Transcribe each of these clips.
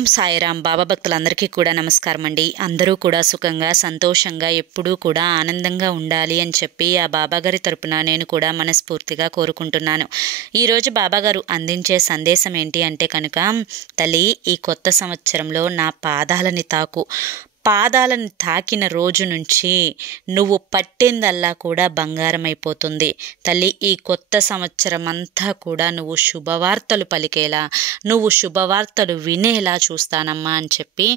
ఓం సాయిరామ్. బాబా భక్తులందరికీ కూడా నమస్కారం అండి. అందరూ కూడా సుఖంగా సంతోషంగా ఎప్పుడూ కూడా ఆనందంగా ఉండాలి అని చెప్పి ఆ బాబాగారి తరపున నేను కూడా మనస్ఫూర్తిగా కోరుకుంటున్నాను. ఈరోజు బాబాగారు అందించే సందేశం ఏంటి అంటే కనుక, తల్లి ఈ కొత్త సంవత్సరంలో నా పాదాలని తాకు. పాదాలను తాకిన రోజు నుంచి నువ్వు పట్టిందల్లా కూడా బంగారం అయిపోతుంది. తల్లి ఈ కొత్త సంవత్సరం అంతా కూడా నువ్వు శుభవార్తలు పలికేలా, నువ్వు శుభవార్తలు వినేలా చూస్తానమ్మా అని చెప్పి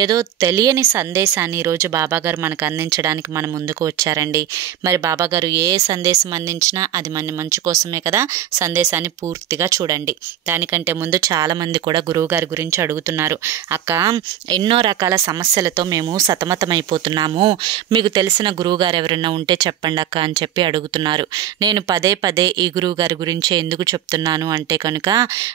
ఏదో తెలియని సందేశాన్ని ఈరోజు బాబాగారు మనకు అందించడానికి మన ముందుకు వచ్చారండి. మరి బాబాగారు ఏ సందేశం అందించినా అది మన మంచి కోసమే కదా. సందేశాన్ని పూర్తిగా చూడండి. దానికంటే ముందు చాలామంది కూడా గురువుగారి గురించి అడుగుతున్నారు. అక్క, ఎన్నో రకాల సమస్యలతో మేము సతమతమైపోతున్నాము, మీకు తెలిసిన గురువుగారు ఎవరైనా ఉంటే చెప్పండి అక్క అని చెప్పి అడుగుతున్నారు. నేను పదే పదే ఈ గురువుగారి గురించి ఎందుకు చెప్తున్నాను అంటే కనుక,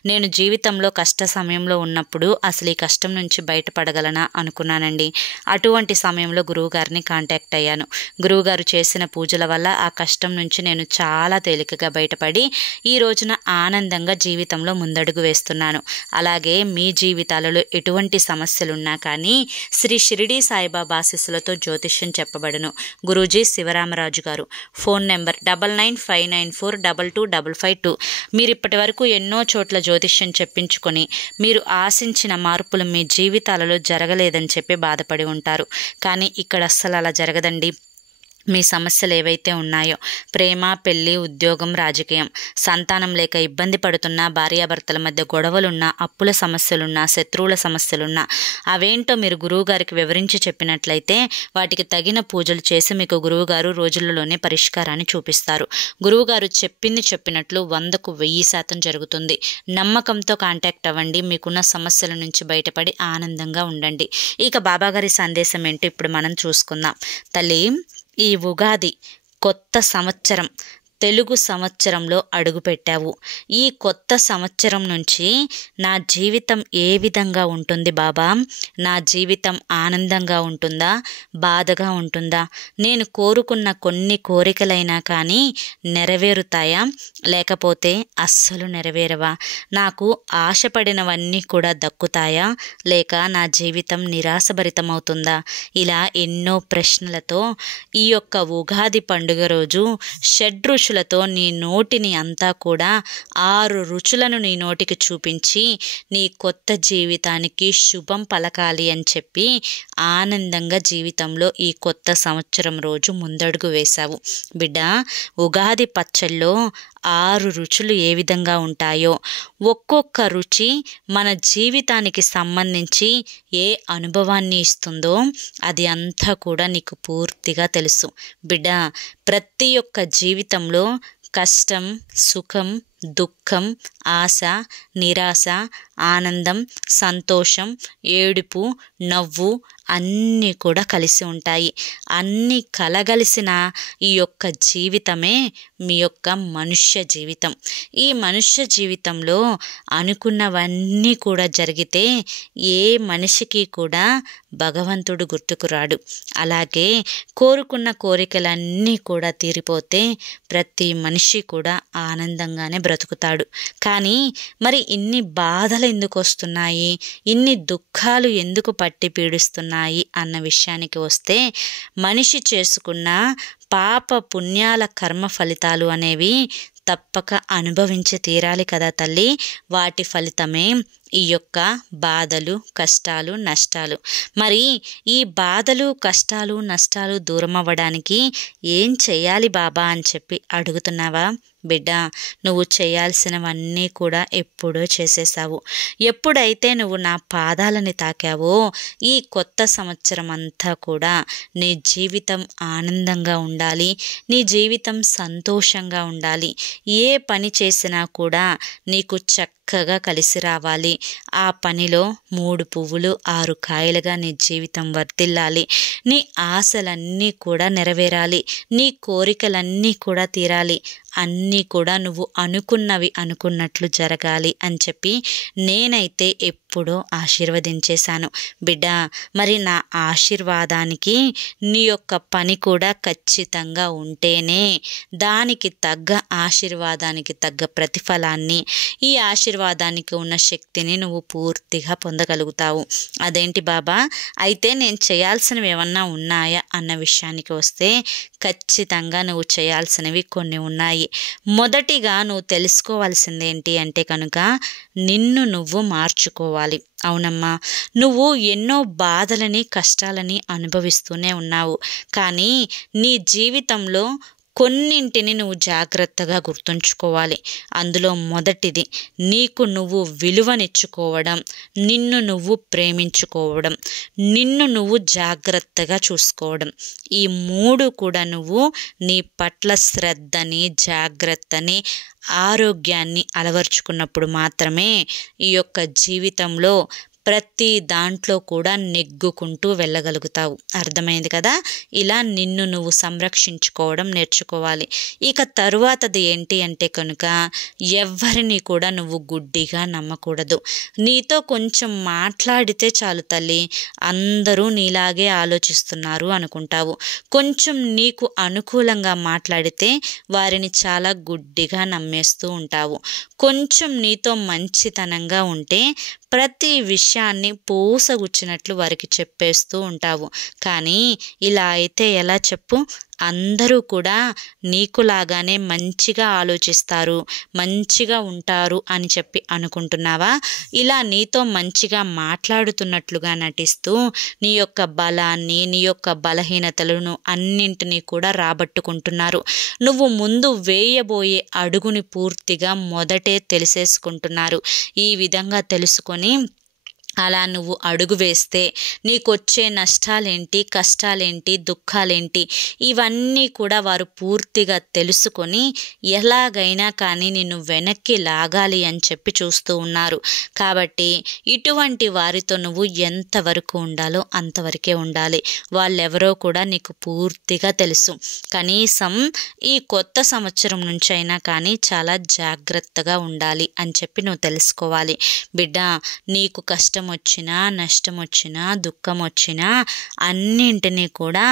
నేను జీవితంలో కష్ట సమయంలో ఉన్నప్పుడు అసలు ఈ కష్టం నుంచి బయటపడగలనా అనుకున్నానండి. అటువంటి సమయంలో గురువుగారిని కాంటాక్ట్ అయ్యాను. గురువుగారు చేసిన పూజల వల్ల ఆ కష్టం నుంచి నేను చాలా తేలికగా బయటపడి ఈ రోజున ఆనందంగా జీవితంలో ముందడుగు వేస్తున్నాను. అలాగే మీ జీవితాలలో ఎటువంటి సమస్యలున్నా కానీ శ్రీ షిరిడి సాయిబాబా ఆశీస్సులతో జ్యోతిష్యం చెప్పబడును. గురూజీ శివరామరాజు గారు. Phone number 9959422552. మీరు ఇప్పటి వరకు ఎన్నో చోట్ల జ్యోతిష్యం చెప్పించుకొని మీరు ఆశించిన మార్పులు మీ జీవితాలలో జరగలేదని చెప్పి బాధపడి ఉంటారు. కానీ ఇక్కడ అస్సలు అలా జరగదండి. మీ సమస్యలు ఏవైతే ఉన్నాయో, ప్రేమ, పెళ్లి, ఉద్యోగం, రాజకీయం, సంతానం లేక ఇబ్బంది పడుతున్న భార్యాభర్తల మధ్య గొడవలున్నా, అప్పుల సమస్యలున్నా, శత్రువుల సమస్యలున్నా, అవేంటో మీరు గురువుగారికి వివరించి చెప్పినట్లయితే వాటికి తగిన పూజలు చేసి మీకు గురువుగారు రోజులలోనే పరిష్కారాన్ని చూపిస్తారు. గురువుగారు చెప్పింది చెప్పినట్లు 100కు 1000% జరుగుతుంది. నమ్మకంతో కాంటాక్ట్ అవ్వండి. మీకున్న సమస్యల నుంచి బయటపడి ఆనందంగా ఉండండి. ఇక బాబాగారి సందేశం ఏంటో ఇప్పుడు మనం చూసుకుందాం. తల్లి, ఈ ఉగాది కొత్త సంవత్సరం, తెలుగు సంవత్సరంలో అడుగుపెట్టావు. ఈ కొత్త సంవత్సరం నుంచి నా జీవితం ఏ విధంగా ఉంటుంది బాబా? నా జీవితం ఆనందంగా ఉంటుందా, బాధగా ఉంటుందా? నేను కోరుకున్న కొన్ని కోరికలైనా కానీ నెరవేరుతాయా, లేకపోతే అస్సలు నెరవేరవా? నాకు ఆశపడినవన్నీ కూడా దక్కుతాయా, లేక నా జీవితం నిరాశభరితమవుతుందా? ఇలా ఎన్నో ప్రశ్నలతో ఈ యొక్క ఉగాది పండుగ రోజు షడ్రుచులతో నీ నోటిని అంతా కూడా 6 రుచులను నీ నోటికి చూపించి నీ కొత్త జీవితానికి శుభం పలకాలి అని చెప్పి ఆనందంగా జీవితంలో ఈ కొత్త సంవత్సరం రోజు ముందడుగు వేశావు. బిడ్డ, ఉగాది పచ్చళ్ళలో 6 రుచులు ఏ విధంగా ఉంటాయో, ఒక్కొక్క రుచి మన జీవితానికి సంబంధించి ఏ అనుభవాన్ని ఇస్తుందో అది అంతా కూడా నీకు పూర్తిగా తెలుసు. బిడ్డ, ప్రతి ఒక్క జీవితంలో కష్టం, సుఖం, దుఃఖం, ఆశ, నిరాశ, ఆనందం, సంతోషం, ఏడుపు, నవ్వు అన్నీ కూడా కలిసి ఉంటాయి. అన్నీ కలగలిసిన ఈ యొక్క జీవితమే మీ యొక్క మనుష్య జీవితం. ఈ మనుష్య జీవితంలో అనుకున్నవన్నీ కూడా జరిగితే ఏ మనిషికి కూడా భగవంతుడు గుర్తుకు రాడు. అలాగే కోరుకున్న కోరికలన్నీ కూడా తీరిపోతే ప్రతి మనిషి కూడా ఆనందంగానే బ్రతుకుతాడు. కానీ మరి ఇన్ని బాధలు ఎందుకు వస్తున్నాయి, ఇన్ని దుఃఖాలు ఎందుకు పట్టి పీడిస్తున్నాయి అన్న విషయానికి వస్తే, మనిషి చేసుకున్న పాప పుణ్యాల కర్మ ఫలితాలు అనేవి తప్పక అనుభవించి తీరాలి కదా తల్లి. వాటి ఫలితమే ఈ యొక్క బాధలు, కష్టాలు, నష్టాలు. మరి ఈ బాధలు, కష్టాలు, నష్టాలు దూరం అవ్వడానికి ఏం చేయాలి బాబా అని చెప్పి అడుగుతున్నావా? బిడ్డ, నువ్వు చేయాల్సినవన్నీ కూడా ఎప్పుడో చేసేసావు. ఎప్పుడైతే నువ్వు నా పాదాలని తాకావో ఈ కొత్త సంవత్సరం అంతా కూడా నీ జీవితం ఆనందంగా ఉండాలి, నీ జీవితం సంతోషంగా ఉండాలి. ఏ పని చేసినా కూడా నీకు చక్కగా కలిసి రావాలి. ఆ పనిలో 3 పువ్వులు 6 కాయలుగా నీ జీవితం వర్ధిల్లాలి. నీ ఆశలన్నీ కూడా నెరవేరాలి. నీ కోరికలన్నీ కూడా తీరాలి. అన్నీ కూడా నువ్వు అనుకున్నవి అనుకున్నట్లు జరగాలి అని చెప్పి నేనైతే ఎప్పుడో ఆశీర్వదించేశాను. బిడ్డ, మరి నా ఆశీర్వాదానికి నీ యొక్క పని కూడా ఖచ్చితంగా ఉంటేనే దానికి తగ్గ ఆశీర్వాదానికి తగ్గ ప్రతిఫలాన్ని, ఈ ఆశీర్వాదానికి ఆశీర్వాదానికి ఉన్న శక్తిని నువ్వు పూర్తిగా పొందగలుగుతావు. అదేంటి బాబా, అయితే నేను చేయాల్సినవి ఏమన్నా ఉన్నాయా అన్న విషయానికి వస్తే ఖచ్చితంగా నువ్వు చేయాల్సినవి కొన్ని ఉన్నాయి. మొదటిగా నువ్వు తెలుసుకోవాల్సింది ఏంటి అంటే కనుక నిన్ను నువ్వు మార్చుకోవాలి. అవునమ్మా, నువ్వు ఎన్నో బాధలని కష్టాలని అనుభవిస్తూనే ఉన్నావు. కానీ నీ జీవితంలో కొన్నింటిని నువ్వు జాగ్రత్తగా గుర్తుంచుకోవాలి. అందులో మొదటిది నీకు నువ్వు విలువనిచ్చుకోవడం, నిన్ను నువ్వు ప్రేమించుకోవడం, నిన్ను నువ్వు జాగ్రత్తగా చూసుకోవడం. ఈ 3 కూడా నువ్వు నీ పట్ల శ్రద్ధని, జాగ్రత్తని, ఆరోగ్యాన్ని అలవర్చుకున్నప్పుడు మాత్రమే ఈ యొక్క జీవితంలో ప్రతి దాంట్లో కూడా నెగ్గుకుంటూ వెళ్ళగలుగుతావు. అర్థమైంది కదా? ఇలా నిన్ను నువ్వు సంరక్షించుకోవడం నేర్చుకోవాలి. ఇక తరువాతది ఏంటి అంటే కనుక ఎవ్వరిని కూడా నువ్వు గుడ్డిగా నమ్మకూడదు. నీతో కొంచెం మాట్లాడితే చాలు తల్లి, అందరూ నీలాగే ఆలోచిస్తున్నారు అనుకుంటావు. కొంచెం నీకు అనుకూలంగా మాట్లాడితే వారిని చాలా గుడ్డిగా నమ్మేస్తూ ఉంటావు. కొంచెం నీతో మంచితనంగా ఉంటే ప్రతి విషయాన్ని పూసగుచ్చినట్లు వారికి చెప్పేస్తూ ఉంటావు. కానీ ఇలా అయితే ఎలా చెప్పు? అందరూ కూడా నీకులాగానే మంచిగా ఆలోచిస్తారు, మంచిగా ఉంటారు అని చెప్పి అనుకుంటున్నావా? ఇలా నీతో మంచిగా మాట్లాడుతున్నట్లుగా నటిస్తూ నీ యొక్క బలాన్ని, నీ యొక్క బలహీనతలను అన్నింటినీ కూడా రాబట్టుకుంటున్నారు. నువ్వు ముందు వేయబోయే అడుగుని పూర్తిగా మొదటే తెలిసేసుకుంటున్నారు. ఈ విధంగా తెలుసుకొని అలా నువ్వు అడుగు వేస్తే నీకొచ్చే నష్టాలేంటి, కష్టాలేంటి, దుఃఖాలేంటి, ఇవన్నీ కూడా వారు పూర్తిగా తెలుసుకొని ఎలాగైనా కానీ నిన్ను వెనక్కి లాగాలి అని చెప్పి చూస్తూ ఉన్నారు. కాబట్టి ఇటువంటి వారితో నువ్వు ఎంతవరకు ఉండాలో అంతవరకే ఉండాలి. వాళ్ళెవరో కూడా నీకు పూర్తిగా తెలుసు. కనీసం ఈ కొత్త సంవత్సరం నుంచి అయినా కానీ చాలా జాగ్రత్తగా ఉండాలి అని చెప్పి నువ్వు తెలుసుకోవాలి. బిడ్డ, నీకు కష్టం వచ్చినా, నష్టం వచ్చినా, దుఃఖం వచ్చినా అన్నింటినీ కూడా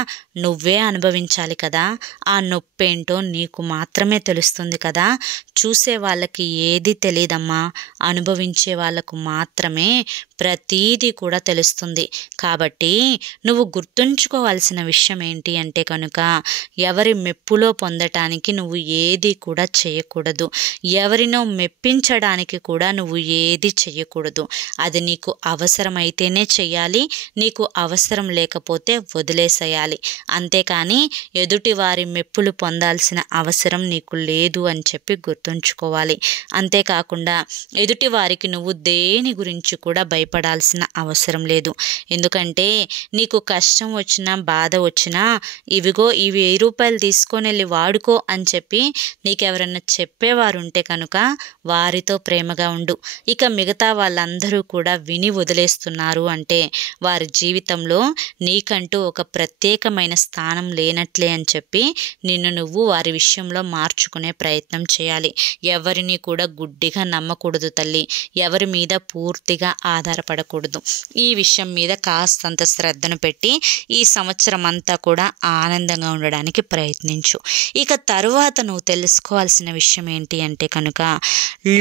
నువ్వే అనుభవించాలి కదా. ఆ నొప్పేంటో నీకు మాత్రమే తెలుస్తుంది కదా. చూసే వాళ్ళకి ఏది తెలియదమ్మా, అనుభవించే వాళ్ళకు మాత్రమే ప్రతీది కూడా తెలుస్తుంది. కాబట్టి నువ్వు గుర్తుంచుకోవాల్సిన విషయం ఏంటి అంటే కనుక ఎవరి మెప్పులో పొందటానికి నువ్వు ఏది కూడా చేయకూడదు. ఎవరినో మెప్పించడానికి కూడా నువ్వు ఏది చేయకూడదు. అది నీకు అవసరమైతేనే చెయ్యాలి, నీకు అవసరం లేకపోతే వదిలేసేయాలి. అంతేకాని ఎదుటి వారి మెప్పులు పొందాల్సిన అవసరం నీకు లేదు అని చెప్పి గుర్తుంచుకోవాలి. అంతేకాకుండా ఎదుటి వారికి నువ్వు దేని గురించి కూడా భయపడాల్సిన అవసరం లేదు. ఎందుకంటే నీకు కష్టం వచ్చినా, బాధ వచ్చినా ఇవిగో ఈ 1000 రూపాయలు తీసుకొని వెళ్ళి వాడుకో అని చెప్పి నీకెవరన్నా చెప్పేవారు ఉంటే కనుక వారితో ప్రేమగా ఉండు. ఇక మిగతా వాళ్ళందరూ కూడా విని వదిలేస్తున్నారు అంటే వారి జీవితంలో నీకంటూ ఒక ప్రత్యేకమైన స్థానం లేనట్లే అని చెప్పి నిన్ను నువ్వు వారి విషయంలో మార్చుకునే ప్రయత్నం చేయాలి. ఎవరిని కూడా గుడ్డిగా నమ్మకూడదు తల్లి. ఎవరి మీద పూర్తిగా ఆధారపడకూడదు. ఈ విషయం మీద కాస్తంత శ్రద్ధను పెట్టి ఈ సంవత్సరం అంతా కూడా ఆనందంగా ఉండడానికి ప్రయత్నించు. ఇక తరువాత నువ్వు తెలుసుకోవాల్సిన విషయం ఏంటి అంటే కనుక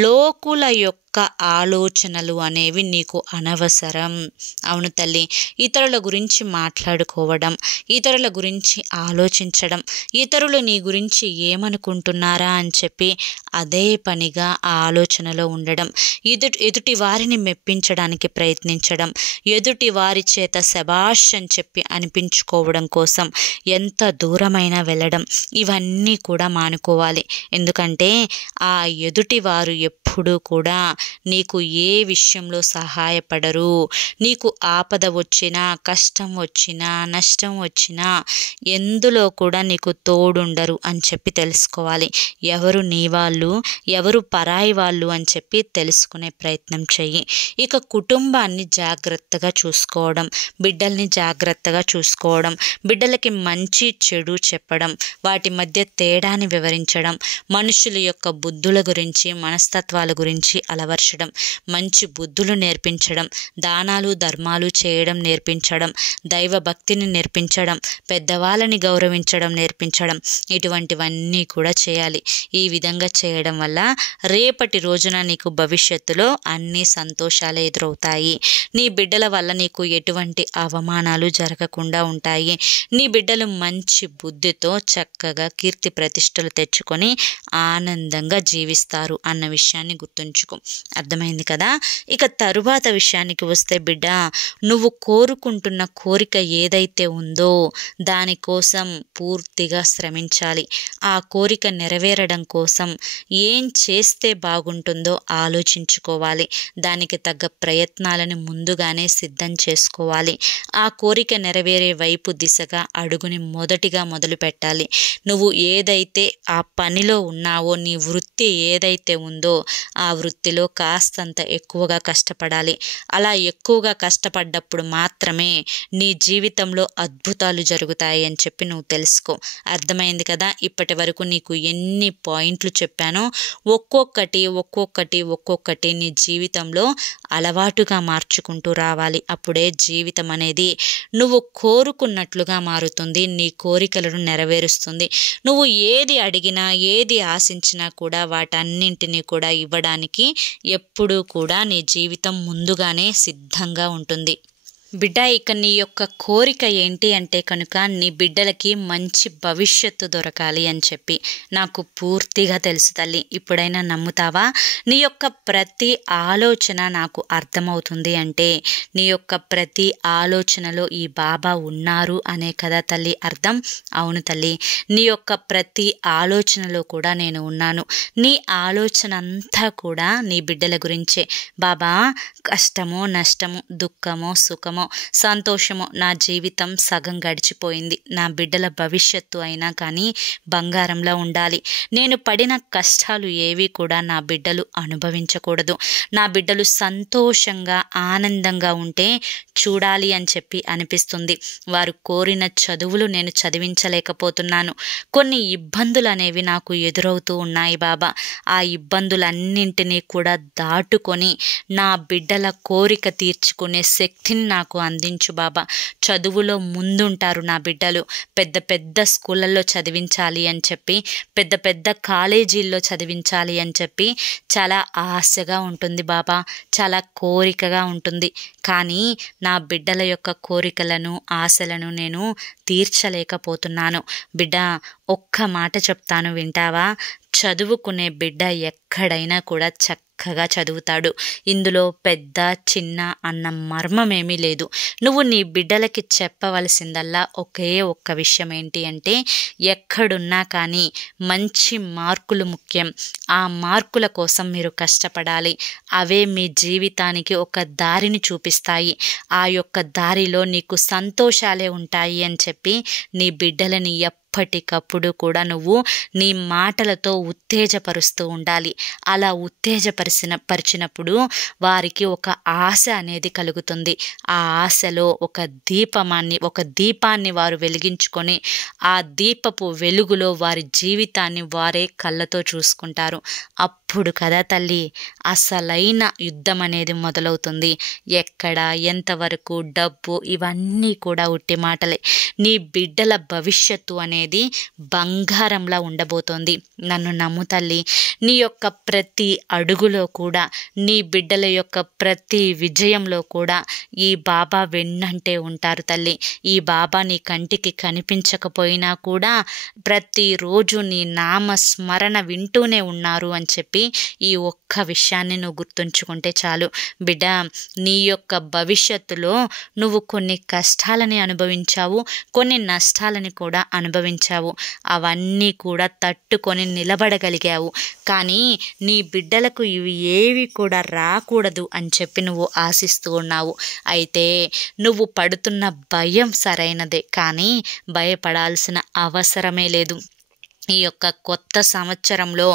లోకుల యొక్క ఆలోచనలు అనేవి నీకు అనవసరం. అవును తల్లి, ఇతరుల గురించి మాట్లాడుకోవడం, ఇతరుల గురించి ఆలోచించడం, ఇతరులు నీ గురించి ఏమనుకుంటున్నారా అని చెప్పి అదే పనిగా ఆ ఆలోచనలో ఉండడం, ఎదుటి వారిని మెప్పించడానికి ప్రయత్నించడం, ఎదుటి వారి చేత శబాష్ అని చెప్పి అనిపించుకోవడం కోసం ఎంత దూరమైనా వెళ్ళడం, ఇవన్నీ కూడా మానుకోవాలి. ఎందుకంటే ఆ ఎదుటి వారు ఎప్పుడూ కూడా నీకు ఏ విషయంలో సహాయపడరు. నీకు ఆపద వచ్చినా, కష్టం వచ్చినా, నష్టం వచ్చినా ఎందులో కూడా నీకు తోడుండరు అని చెప్పి తెలుసుకోవాలి. ఎవరు నీ వాళ్ళు, ఎవరు పరాయి వాళ్ళు అని చెప్పి తెలుసుకునే ప్రయత్నం చెయ్యి. ఇక కుటుంబాన్ని జాగ్రత్తగా చూసుకోవడం, బిడ్డల్ని జాగ్రత్తగా చూసుకోవడం, బిడ్డలకి మంచి చెడు చెప్పడం, వాటి మధ్య తేడాని వివరించడం, మనుషుల యొక్క బుద్ధుల గురించి, మనస్తత్వాల గురించి అమర్చడం, మంచి బుద్ధులు నేర్పించడం, దానాలు ధర్మాలు చేయడం నేర్పించడం, దైవభక్తిని నేర్పించడం, పెద్దవాళ్ళని గౌరవించడం నేర్పించడం, ఇటువంటివన్నీ కూడా చేయాలి. ఈ విధంగా చేయడం వల్ల రేపటి రోజున నీకు భవిష్యత్తులో అన్ని సంతోషాలే ఎదురవుతాయి. నీ బిడ్డల వల్ల నీకు ఎటువంటి అవమానాలు జరగకుండా ఉంటాయి. నీ బిడ్డలు మంచి బుద్ధితో చక్కగా కీర్తి ప్రతిష్టలు తెచ్చుకొని ఆనందంగా జీవిస్తారు అన్న విషయాన్ని గుర్తుంచుకో. అర్థమైంది కదా? ఇక తరువాత విషయానికి వస్తే బిడ్డ, నువ్వు కోరుకుంటున్న కోరిక ఏదైతే ఉందో దానికోసం పూర్తిగా శ్రమించాలి. ఆ కోరిక నెరవేరడం కోసం ఏం చేస్తే బాగుంటుందో ఆలోచించుకోవాలి. దానికి తగ్గ ప్రయత్నాలను ముందుగానే సిద్ధం చేసుకోవాలి. ఆ కోరిక నెరవేరే వైపు దిశగా అడుగుని మొదటిగా మొదలు పెట్టాలి. నువ్వు ఏదైతే ఆ పనిలో ఉన్నావో, నీ వృత్తి ఏదైతే ఉందో ఆ వృత్తిలో కాస్తంత ఎక్కువగా కష్టపడాలి. అలా ఎక్కువగా కష్టపడ్డప్పుడు మాత్రమే నీ జీవితంలో అద్భుతాలు జరుగుతాయి అని చెప్పి నువ్వు తెలుసుకో. అర్థమైంది కదా? ఇప్పటి వరకు నీకు ఎన్ని పాయింట్లు చెప్పానో ఒక్కొక్కటి నీ జీవితంలో అలవాటుగా మార్చుకుంటూ రావాలి. అప్పుడే జీవితం అనేది నువ్వు కోరుకున్నట్లుగా మారుతుంది. నీ కోరికలను నెరవేరుస్తుంది. నువ్వు ఏది అడిగినా, ఏది ఆశించినా కూడా వాటన్నింటినీ కూడా ఇవ్వడానికి ఎప్పుడూ కూడా నీ జీవితం ముందుగానే సిద్ధంగా ఉంటుంది. బిడ్డ, ఇక నీ యొక్క కోరిక ఏంటి అంటే కనుక నీ బిడ్డలకి మంచి భవిష్యత్తు దొరకాలి అని చెప్పి నాకు పూర్తిగా తెలుసు తల్లి. ఇప్పుడైనా నమ్ముతావా? నీ యొక్క ప్రతి ఆలోచన నాకు అర్థమవుతుంది అంటే నీ యొక్క ప్రతి ఆలోచనలో ఈ బాబా ఉన్నారు అనే కదా తల్లి అర్థం. అవును తల్లి, నీ యొక్క ప్రతి ఆలోచనలో కూడా నేను ఉన్నాను. నీ ఆలోచన అంతా కూడా నీ బిడ్డల గురించే. బాబా, కష్టమో నష్టమో, దుఃఖమో సుఖమో, సంతోషమో, నా జీవితం సగం గడిచిపోయింది. నా బిడ్డల భవిష్యత్తు అయినా కానీ బంగారంలా ఉండాలి. నేను పడిన కష్టాలు ఏవి కూడా నా బిడ్డలు అనుభవించకూడదు. నా బిడ్డలు సంతోషంగా ఆనందంగా ఉంటే చూడాలి అని చెప్పి అనిపిస్తుంది. వారు కోరిన చదువులు నేను చదివించలేకపోతున్నాను. కొన్ని ఇబ్బందులు అనేవి నాకు ఎదురవుతూ ఉన్నాయి బాబా. ఆ ఇబ్బందులన్నింటినీ కూడా దాటుకొని నా బిడ్డల కోరిక తీర్చుకునే శక్తిని నాకు అందించు బాబా. చదువులో ముందుంటారు నా బిడ్డలు. పెద్ద పెద్ద స్కూళ్ళల్లో చదివించాలి అని చెప్పి, పెద్ద పెద్ద కాలేజీల్లో చదివించాలి అని చెప్పి చాలా ఆశగా ఉంటుంది బాబా. చాలా కోరికగా ఉంటుంది. కానీ నా బిడ్డల యొక్క కోరికలను, ఆశలను నేను తీర్చలేకపోతున్నాను. బిడ్డ, ఒక్క మాట చెప్తాను, వింటావా? చదువుకునే బిడ్డ ఎక్కడైనా కూడా చక్కగా చదువుతాడు. ఇందులో పెద్ద చిన్న అన్న మర్మమేమీ లేదు. నువ్వు నీ బిడ్డలకి చెప్పవలసిందల్లా ఒకే ఒక్క విషయం ఏంటి అంటే, ఎక్కడున్నా కానీ మంచి మార్కులు ముఖ్యం. ఆ మార్కుల కోసం మీరు కష్టపడాలి. అవే మీ జీవితానికి ఒక దారిని చూపిస్తాయి. ఆ యొక్క దారిలో నీకు సంతోషాలే ఉంటాయి అని చెప్పి నీ బిడ్డలని ఎప్పటికప్పుడు కూడా నువ్వు నీ మాటలతో ఉత్తేజపరుస్తూ ఉండాలి. అలా పరిచినప్పుడు వారికి ఒక ఆశ అనేది కలుగుతుంది. ఆ ఆశలో ఒక దీపాన్ని వారు వెలిగించుకొని ఆ దీపపు వెలుగులో వారి జీవితాన్ని వారే కళ్ళతో చూసుకుంటారు. అప్పుడు కదా తల్లి అసలైన యుద్ధం అనేది మొదలవుతుంది. ఎక్కడ, ఎంతవరకు, డబ్బు, ఇవన్నీ కూడా ఉట్టి మాటలే. నీ బిడ్డల భవిష్యత్తు అనేది బంగారంలా ఉండబోతోంది. నన్ను నమ్ము తల్లి. నీ యొక్క ప్రతి అడుగులో కూడా, నీ బిడ్డల యొక్క ప్రతి విజయంలో కూడా ఈ బాబా వెన్నంటే ఉంటారు తల్లి. ఈ బాబా నీ కంటికి కనిపించకపోయినా కూడా ప్రతిరోజు నీ నామ స్మరణ వింటూనే ఉన్నారు అని చెప్పి ఈ ఒక్క విషయాన్ని నువ్వు గుర్తుంచుకుంటే చాలు. బిడ్డ, నీ యొక్క భవిష్యత్తులో నువ్వు కొన్ని కష్టాలని అనుభవించావు, కొన్ని నష్టాలని కూడా అనుభవించావు. అవన్నీ కూడా తట్టుకొని నిలబడగలిగావు. కానీ నీ బిడ్డలకు ఇవి ఏవి కూడా రాకూడదు అని చెప్పి నువ్వు ఆశిస్తూ ఉన్నావు. అయితే నువ్వు పడుతున్న భయం సరైనదే, కానీ భయపడాల్సిన అవసరమే లేదు. ఈ యొక్క కొత్త సంవత్సరంలో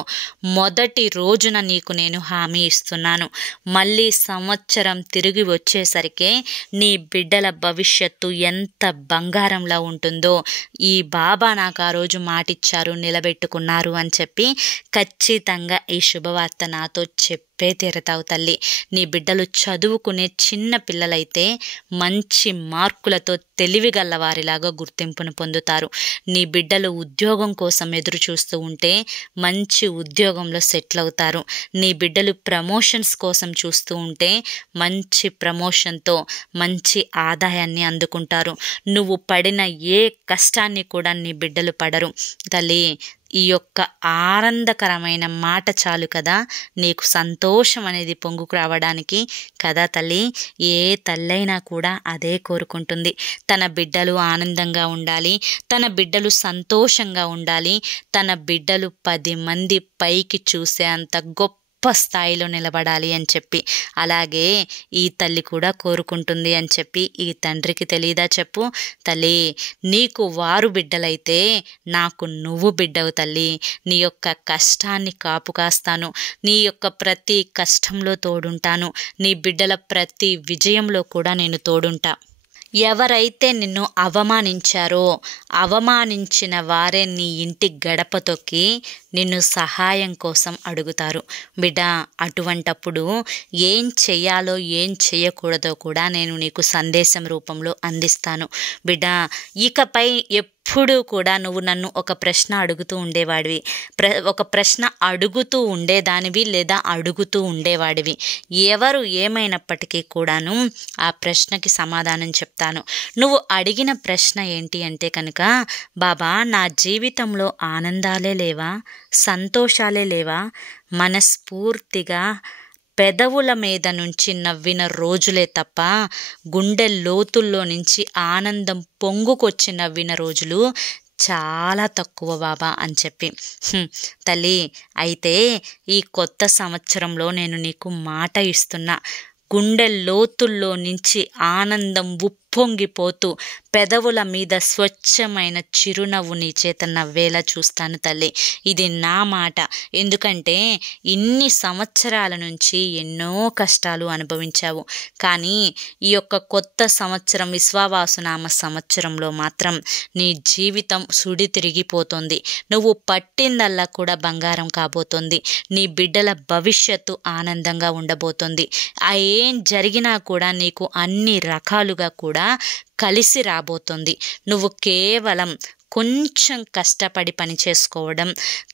మొదటి రోజున నీకు నేను హామీ ఇస్తున్నాను. మళ్ళీ సంవత్సరం తిరిగి వచ్చేసరికి నీ బిడ్డల భవిష్యత్తు ఎంత బంగారంలా ఉంటుందో ఈ బాబా నాకు ఆ రోజు మాటిచ్చారు, నిలబెట్టుకున్నారు అని చెప్పి ఖచ్చితంగా ఈ శుభవార్త నాతో చెప్పి చెప్పే తీరతావు తల్లి. నీ బిడ్డలు చదువుకునే చిన్న పిల్లలైతే మంచి మార్కులతో తెలివిగలవారిలాగా గుర్తింపును పొందుతారు. నీ బిడ్డలు ఉద్యోగం కోసం ఎదురు చూస్తూ ఉంటే మంచి ఉద్యోగంలో సెటిల్ అవుతారు. నీ బిడ్డలు ప్రమోషన్స్ కోసం చూస్తూ ఉంటే మంచి ప్రమోషన్తో మంచి ఆదాయాన్ని అందుకుంటారు. నువ్వు పడిన ఏ కష్టాన్ని కూడా నీ బిడ్డలు పడరు తల్లి. ఈ యొక్క ఆనందకరమైన మాట చాలు కదా నీకు సంతోషం అనేది పొంగుకు రావడానికి కదా తల్లి. ఏ తల్లైనా కూడా అదే కోరుకుంటుంది. తన బిడ్డలు ఆనందంగా ఉండాలి, తన బిడ్డలు సంతోషంగా ఉండాలి, తన బిడ్డలు 10 మంది పైకి చూసే అంత గొప్ప స్థాయిలో నిలబడాలి అని చెప్పి. అలాగే ఈ తల్లి కూడా కోరుకుంటుంది అని చెప్పి ఈ తండ్రికి తెలియదా చెప్పు. తల్లి, నీకు వారు బిడ్డలైతే నాకు నువ్వు బిడ్డవు తల్లి. నీ యొక్క కష్టాన్ని కాపు కాస్తాను, నీ యొక్క ప్రతి కష్టంలో తోడుంటాను, నీ బిడ్డల ప్రతి విజయంలో కూడా నేను తోడుంటా. ఎవరైతే నిన్ను అవమానించారో అవమానించిన వారే నీ ఇంటి గడప తొక్కి నిన్ను సహాయం కోసం అడుగుతారు. బిడ్డ, అటువంటప్పుడు ఏం చెయ్యాలో ఏం చెయ్యకూడదో కూడా నేను నీకు సందేశం రూపంలో అందిస్తాను. బిడ్డ, ఇకపై ఎప్పుడూ కూడా నువ్వు నన్ను ఒక ప్రశ్న అడుగుతూ ఉండేవాడివి, ఒక ప్రశ్న అడుగుతూ ఉండేదానివి లేదా అడుగుతూ ఉండేవాడివి. ఎవరు ఏమైనప్పటికీ కూడాను ఆ ప్రశ్నకి సమాధానం చెప్తాను. నువ్వు అడిగిన ప్రశ్న ఏంటి అంటే కనుక, బాబా నా జీవితంలో ఆనందాలే లేవా, సంతోషాలే లేవా, మనస్ఫూర్తిగా పెదవుల మీద నుంచి నవ్విన రోజులే తప్ప గుండె లోతుల్లో నుంచి ఆనందం పొంగుకొచ్చి నవ్విన రోజులు చాలా తక్కువ బాబా అని చెప్పి. తల్లి, అయితే ఈ కొత్త సంవత్సరంలో నేను నీకు మాట ఇస్తున్నా. గుండె లోతుల్లో నుంచి ఆనందం ఉప్పొంగిపోతూ పెదవుల మీద స్వచ్ఛమైన చిరునవ్వు నీ చేత నవ్వేలా చూస్తాను తల్లి. ఇది నా మాట. ఎందుకంటే ఇన్ని సంవత్సరాల నుంచి ఎన్నో కష్టాలు అనుభవించావు. కానీ ఈ యొక్క కొత్త సంవత్సరం విశ్వావాసునామ సంవత్సరంలో మాత్రం నీ జీవితం సుడి తిరిగిపోతుంది. నువ్వు పట్టిందల్లా కూడా బంగారం కాబోతుంది. నీ బిడ్డల భవిష్యత్తు ఆనందంగా ఉండబోతుంది. ఏం జరిగినా కూడా నీకు అన్ని రకాలుగా కూడా కలిసి రాబోతుంది. నువ్వు కేవలం కొంచెం కష్టపడి పని చేసుకోవడం,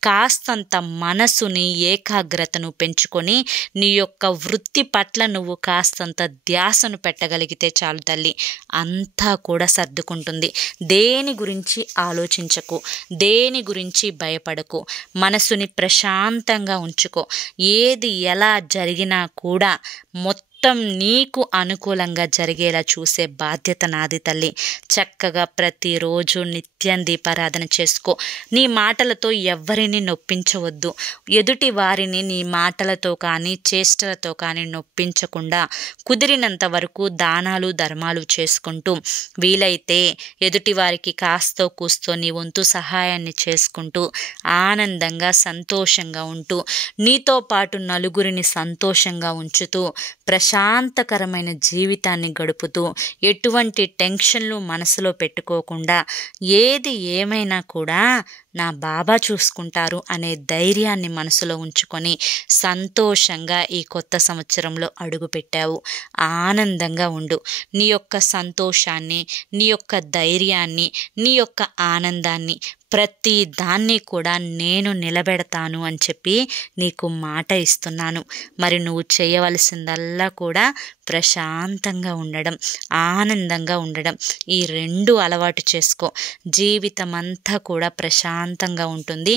కాస్తంత మనసుని ఏకాగ్రతను పెంచుకొని నీ యొక్క వృత్తి పట్ల నువ్వు కాస్తంత ధ్యాసను పెట్టగలిగితే చాలు తల్లి, అంతా కూడా సర్దుకుంటుంది. దేని గురించి ఆలోచించకు, దేని గురించి భయపడకు, మనసుని ప్రశాంతంగా ఉంచుకో. ఏది ఎలా జరిగినా కూడా మొత్తం నీకు అనుకూలంగా జరిగేలా చూసే బాధ్యత నాది తల్లి. చక్కగా ప్రతిరోజు నిత్యం దీపారాధన చేసుకో. నీ మాటలతో ఎవ్వరిని నొప్పించవద్దు. ఎదుటి వారిని నీ మాటలతో కానీ చేష్టలతో కానీ నొప్పించకుండా కుదిరినంత వరకు దానాలు ధర్మాలు చేసుకుంటూ, వీలైతే ఎదుటి వారికి కాస్తో కూస్తో నీ వంతు సహాయాన్ని చేసుకుంటూ ఆనందంగా సంతోషంగా ఉంటూ, నీతో పాటు నలుగురిని సంతోషంగా ఉంచుతూ ప్రశాంతకరమైన జీవితాన్ని గడుపుతూ, ఎటువంటి టెన్షన్లు మనసులో పెట్టుకోకుండా, ఏది ఏమైనా కూడా నా బాబా చూసుకుంటారు అనే ధైర్యాన్ని మనసులో ఉంచుకొని సంతోషంగా ఈ కొత్త సంవత్సరంలో అడుగుపెట్టావు. ఆనందంగా ఉండు. నీ యొక్క సంతోషాన్ని, నీ యొక్క ధైర్యాన్ని, నీ యొక్క ఆనందాన్ని ప్రతి దాన్ని కూడా నేను నిలబెడతాను అని చెప్పి నీకు మాట ఇస్తున్నాను. మరి నువ్వు చేయవలసిందల్లా కూడా ప్రశాంతంగా ఉండడం, ఆనందంగా ఉండడం. ఈ 2 అలవాటు చేసుకో. జీవితం అంతా కూడా ప్రశాంతంగా ఉంటుంది,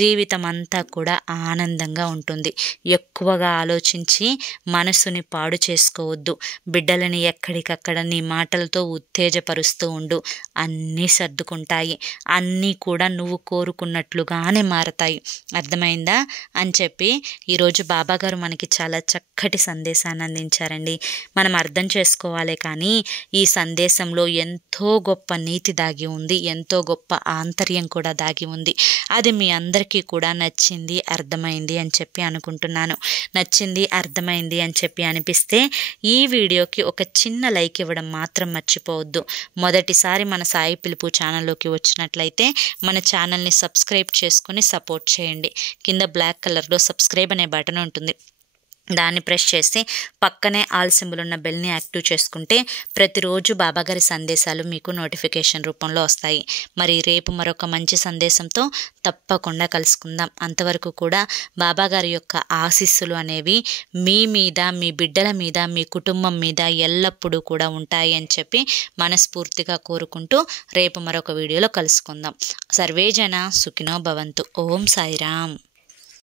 జీవితం అంతా కూడా ఆనందంగా ఉంటుంది. ఎక్కువగా ఆలోచించి మనసుని పాడు చేసుకోవద్దు. బిడ్డలని ఎక్కడికక్కడ నీ మాటలతో ఉత్తేజపరుస్తూ ఉండు. అన్నీ సర్దుకుంటాయి. అన్నీ కూడా నువ్వు కోరుకున్నట్లుగానే మారతాయి. అర్థమైందా అని చెప్పి ఈరోజు బాబాగారు మనకి చాలా చక్కటి సందేశాన్ని అందించారండి. మనం అర్థం చేసుకోవాలే కానీ ఈ సందేశంలో ఎంతో గొప్ప నీతి దాగి ఉంది, ఎంతో గొప్ప ఆంతర్యం కూడా దాగి ఉంది. అది మీ అందరికీ కూడా నచ్చింది, అర్థమైంది అని చెప్పి అనుకుంటున్నాను. నచ్చింది, అర్థమైంది అని చెప్పి అనిపిస్తే ఈ వీడియోకి ఒక చిన్న లైక్ ఇవ్వడం మాత్రం మర్చిపోవద్దు. మొదటిసారి మన సాయి పిలుపు ఛానల్లోకి వచ్చినట్లయితే మన ఛానల్ని సబ్స్క్రైబ్ చేసుకొని సపోర్ట్ చేయండి. కింద బ్లాక్ కలర్లో సబ్స్క్రైబ్ అనే బటన్ ఉంటుంది, దాన్ని ప్రెస్ చేసి పక్కనే ఆల్ సింబల్ ఉన్న బెల్ని యాక్టివ్ చేసుకుంటే ప్రతిరోజు బాబాగారి సందేశాలు మీకు నోటిఫికేషన్ రూపంలో వస్తాయి. మరి రేపు మరొక మంచి సందేశంతో తప్పకుండా కలుసుకుందాం. అంతవరకు కూడా బాబాగారి యొక్క ఆశీస్సులు అనేవి మీ మీద, మీ బిడ్డల మీద, మీ కుటుంబం మీద ఎల్లప్పుడూ కూడా ఉంటాయి అని చెప్పి మనస్ఫూర్తిగా కోరుకుంటూ రేపు మరొక వీడియోలో కలుసుకుందాం. సర్వేజన సుఖినో భవంతు. ఓం సాయిరామ్.